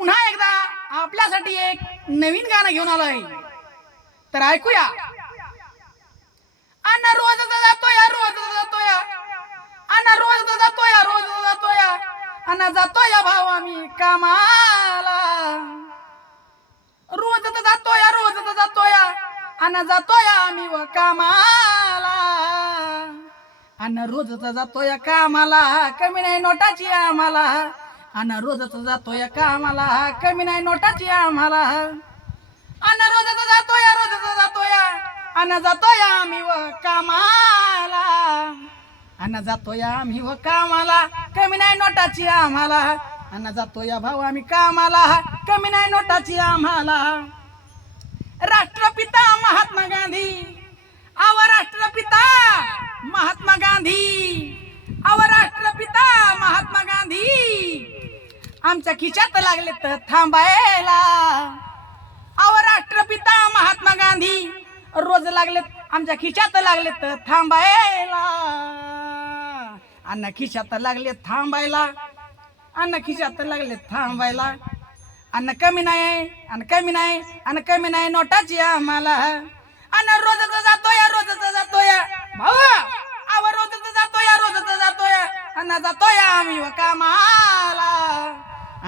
पुन्हा एकदा आपल्यासाठी एक नवीन गाणं घेऊन आलोय, तर ऐकूया. अण्णा रोज जातोय, रोज जातोय, अण्णा रोज जातोय, रोज जातोय, अण्णा जातोय भाऊ आम्ही कामाला. रोज जातोय, रोज जातोय, अण्णा जातोय आम्ही व कामाला. अण्णा रोजच जातोय कामाला, कमी नाही नोटाची आम्हाला. अण्णा रोजच जातोय कामाला, कमी नाही नोटाची आम्हाला. अण्णा रोजच जातोय, रोजच जातोय, अण्णा जातोय आम्ही व कामाला. अण्णा जातोय आम्ही व कामाला, कमी नाही नोटाची आम्हाला. अण्णा जातोय भाऊ आम्ही कामाला, कमी नाही नोटाची आम्हाला. राष्ट्रपिता महात्मा गांधी, आवा राष्ट्रपिता महात्मा गांधी, आवा राष्ट्रपिता महात्मा गांधी आमच्या खिशात लागले तर थांबायला. आवा राष्ट्रपिता महात्मा गांधी रोज लागले आमच्या खिशात लागले तर थांबायला. अण्णा खिशात लागले थांबायला, अण्णा खिशात लागले थांबायला. अन्न कमी नाही, अन्न कमी नाही, अन्न कमी नाही नोटाची आम्हाला. अन्न रोजच जातोय, रोजच जातोय भाऊ, आव रोजच जातोय, रोजच जातोय, अन्न जातोय आम्ही व कामाला.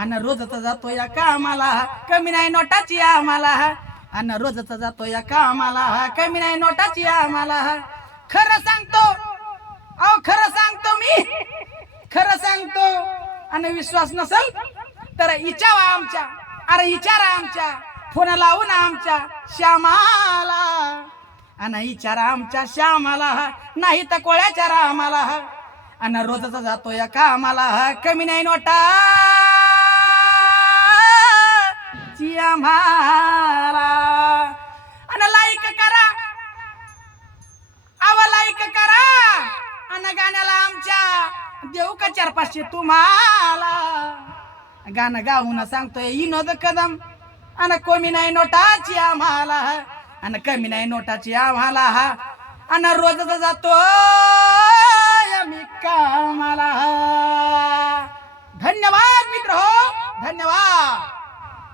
अन्न रोजच जातोय कामाला, कमी नाही नोटाची आम्हाला. अन्न रोजच जातोय कामाला, कमी नाही नोटाची आम्हाला. खरं सांगतो, अहो खरं सांगतो मी, खरं सांगतो. आणि विश्वास नसेल तर विचारा आमच्या, अरे विचारा आमच्या, फोन लावून आमच्या श्यामाला. आणि विचारा आमच्या श्यामाला, नाही तर कोळ्याच्या रामाला. आणि रोजच जातोय कामाला, कमी नाही नोटा आम्हाला. आणि लाईक करा, आवा लाईक करा, आणि गाण्याला आमच्या देऊ का 400-500 तुम्हाला. गाणं गाऊन सांगतोय विनोद कदम, आणि कमी नाही नोटाची आम्हाला, आणि कमी नाही नोटाची आम्हाला. आणि रोजच जातोय आम्ही कामाला.